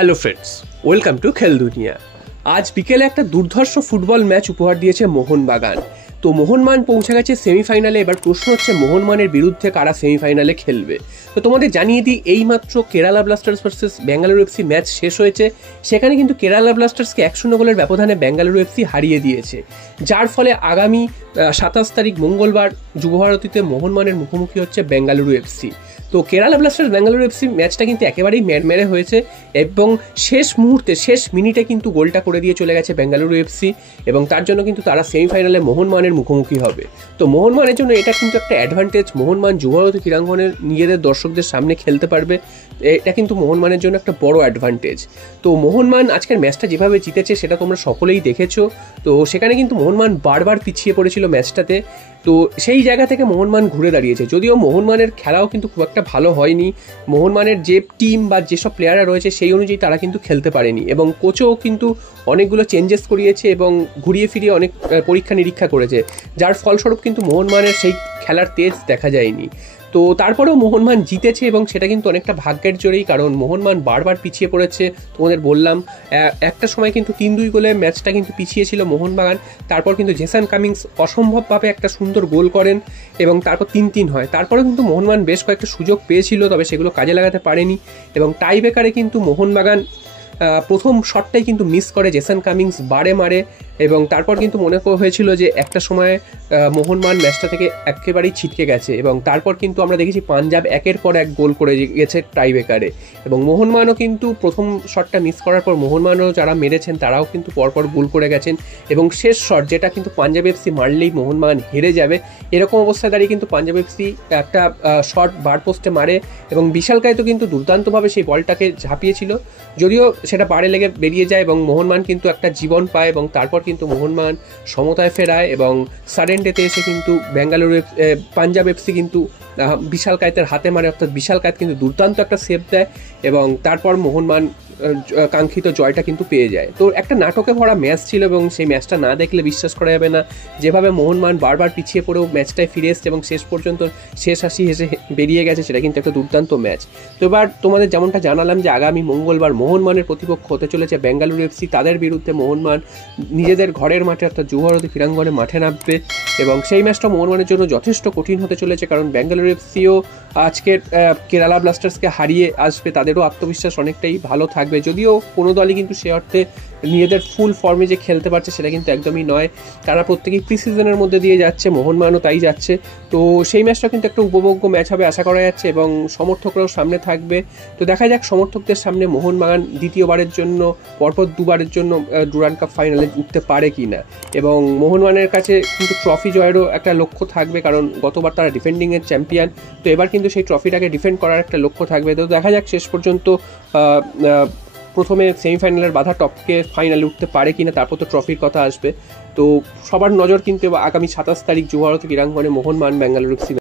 Hello friends, welcome to খেল দুনিয়া। আজ বিকেলে একটা দুর্ধর্ষ ফুটবল ম্যাচ উপহার দিয়েছে মোহনবাগান। তো মোহনবাগান পৌঁছে গেছে সেমিফাইনালে। এবার প্রশ্ন হচ্ছে মোহনবাগানের বিরুদ্ধে কারা সেমিফাইনালে খেলবে। তো তোমাদের জানিয়ে দিই, এইমাত্র Kerala Blasters versus Bengaluru FC match শেষ হয়েছে। সেখানে কিন্তু কেরালা ব্লাস্টার্সকে 1-0 গোলের ব্যবধানে বেঙ্গালুরু এফসি হারিয়ে দিয়েছে, যার ফলে আগামী 27 তারিখ মঙ্গলবার যুবভারতীতে মোহনবাগানের মুখোমুখি হচ্ছে বেঙ্গালুরু এফসি। তো কেরালা ব্লাস্টার্স বেঙ্গালুরু এফসি ম্যাচটা কিন্তু একেবারেই মেরে হয়েছে এবং শেষ মুহূর্তে শেষ মিনিটে কিন্তু গোলটা করে দিয়ে চলে গেছে বেঙ্গালুরু এফসি এবং তার জন্য কিন্তু তারা সেমিফাইনালে মোহনবাগানের মুখোমুখি হবে। তো মোহনবাগানের জন্য এটা কিন্তু একটা অ্যাডভান্টেজ। মোহনবাগান যুবভারতী ক্রীড়াঙ্গনের নিজেদের দর্শকদের সামনে খেলতে পারবে, এটা কিন্তু মোহনবাগানের জন্য একটা বড় অ্যাডভান্টেজ। তো মোহনবাগান আজকের ম্যাচটা যেভাবে জিতেছে সেটা তোমরা সকলেই দেখেছো। তো সেখানে কিন্তু মোহনবাগান বারবার পিছিয়ে পড়েছিল ম্যাচটাতে। তো সেই জায়গা থেকে মোহনবাগান ঘুরে দাঁড়িয়েছে, যদিও মোহনবাগানের খেলাও কিন্তু খুব একটা ভালো হয়নি। মোহনবাগানের যে টিম বা যেসব প্লেয়াররা রয়েছে সেই অনুযায়ী তারা কিন্তু খেলতে পারেনি এবং কোচও কিন্তু অনেকগুলো চেঞ্জেস করিয়েছে এবং ঘুরিয়ে ফিরিয়ে অনেক পরীক্ষা নিরীক্ষা করেছে, যার ফলস্বরূপ কিন্তু মোহনবাগানের সেই খেলার তেজ দেখা যায়নি। তো তারপরেও মোহনবাগান জিতেছে এবং সেটা কিন্তু অনেকটা ভাগ্যের জোরেই, কারণ মোহনবাগান বারবার পিছিয়ে পড়েছে। তোমাদের বললাম একটা সময় কিন্তু 3-2 গোলে ম্যাচটা কিন্তু পিছিয়ে ছিল মোহনবাগান। তারপর কিন্তু জেসন কামিংস অসম্ভবভাবে একটা সুন্দর গোল করেন এবং তারপর 3-3 হয়। তারপরে কিন্তু মোহনবাগান বেশ কয়েকটা সুযোগ পেয়েছিল, তবে সেগুলো কাজে লাগাতে পারেনি এবং টাই ব্রেকারে কিন্তু মোহনবাগান প্রথম শটটাই কিন্তু মিস করে জেসন কামিংস বারে মারে এবং তারপর কিন্তু মনে হয়েছিল যে একটা সময় মোহনবাগান ম্যাচটা থেকে একেবারেই ছিটকে গেছে এবং তারপর কিন্তু আমরা দেখেছি পাঞ্জাব একের পর এক গোল করে গেছে টাই ব্রেকারে এবং মোহনবাগানও কিন্তু প্রথম শটটা মিস করার পর মোহনবাগানও যারা মেরেছেন তারাও কিন্তু পরপর গোল করে গেছেন এবং শেষ শট যেটা কিন্তু পাঞ্জাব এফসি মারলেই মোহনবাগান হেরে যাবে, এরকম অবস্থায় দাঁড়িয়ে কিন্তু পাঞ্জাব এফসি একটা শট বার পোস্টে মারে এবং বিশালকায় তো কিন্তু দুর্দান্তভাবে সেই বলটাকে ঝাঁপিয়েছিল, যদিও সেটা বারে লেগে বেরিয়ে যায় এবং মোহনবাগান কিন্তু একটা জীবন পায় এবং তারপর কিন্তু মোহনবাগান সমতায় ফেরায় এবং সাডেন ডেতে এসে কিন্তু পাঞ্জাব এফসি কিন্তু বিশালকায়েতের হাতে মারে, অর্থাৎ বিশালকায়েত কিন্তু দুর্দান্ত একটা সেভ দেয় এবং তারপর মোহনবাগান কাঙ্ক্ষিত জয়টা কিন্তু পেয়ে যায়। তো একটা নাটকে ভরা ম্যাচ ছিল এবং সেই ম্যাচটা না দেখলে বিশ্বাস করা যাবে না যেভাবে মোহনবাগান বারবার পিছিয়ে পড়েও ম্যাচটায় ফিরে এসছে এবং শেষ পর্যন্ত শেষ হাসি হেসে বেরিয়ে গেছে, সেটা কিন্তু একটা দুর্দান্ত ম্যাচ। তো এবার তোমাদের যেমনটা জানালাম যে আগামী মঙ্গলবার মোহনবাগানের প্রতিপক্ষ হতে চলেছে বেঙ্গালুরু এফসি। তাদের বিরুদ্ধে মোহনবাগান নিজেদের ঘরের মাঠে অর্থাৎ যুবভারতী ক্রীড়াঙ্গনে মাঠে নামবে এবং সেই ম্যাচটা মোহনবাগানের জন্য যথেষ্ট কঠিন হতে চলেছে, কারণ বেঙ্গালুরু এফসিও আজকের কেরালা ব্লাস্টার্সকে হারিয়ে আসবে, তাদেরও আত্মবিশ্বাস অনেকটাই ভালো থাকবে, যদিও কোনো দলই কিন্তু সে অর্থে নিজেদের ফুল ফর্মে যে খেলতে পারছে সেটা কিন্তু একদমই নয়। তারা প্রত্যেকেই প্রি সিজনের মধ্যে দিয়ে যাচ্ছে, মোহনবাগানও তাই যাচ্ছে। তো সেই ম্যাচটা কিন্তু একটা উপভোগ্য ম্যাচ হবে আশা করা যাচ্ছে এবং সমর্থকরাও সামনে থাকবে। তো দেখা যাক সমর্থকদের সামনে মোহনবাগান দ্বিতীয়বারের জন্য পরপর দুবারের জন্য ডুরান্ড কাপ ফাইনালে উঠতে পারে কি না এবং মোহনবাগানের কাছে কিন্তু ট্রফি জয়েরও একটা লক্ষ্য থাকবে, কারণ গতবার তারা ডিফেন্ডিংয়ের চ্যাম্পিয়ন। তো এবার কিন্তু সেই ট্রফিটাকে ডিফেন্ড করার একটা লক্ষ্য থাকবে। তো দেখা যাক শেষ পর্যন্ত প্রথমে সেমিফাইনালের বাধা টপকে ফাইনালে উঠতে পারে কিনা, তারপর তো ট্রফির কথা আসবে। তো সবার নজর কিন্তু আগামী 27 তারিখ যুবভারতী ক্রীড়াঙ্গনে মোহনবাগান বেঙ্গালুরু এফসি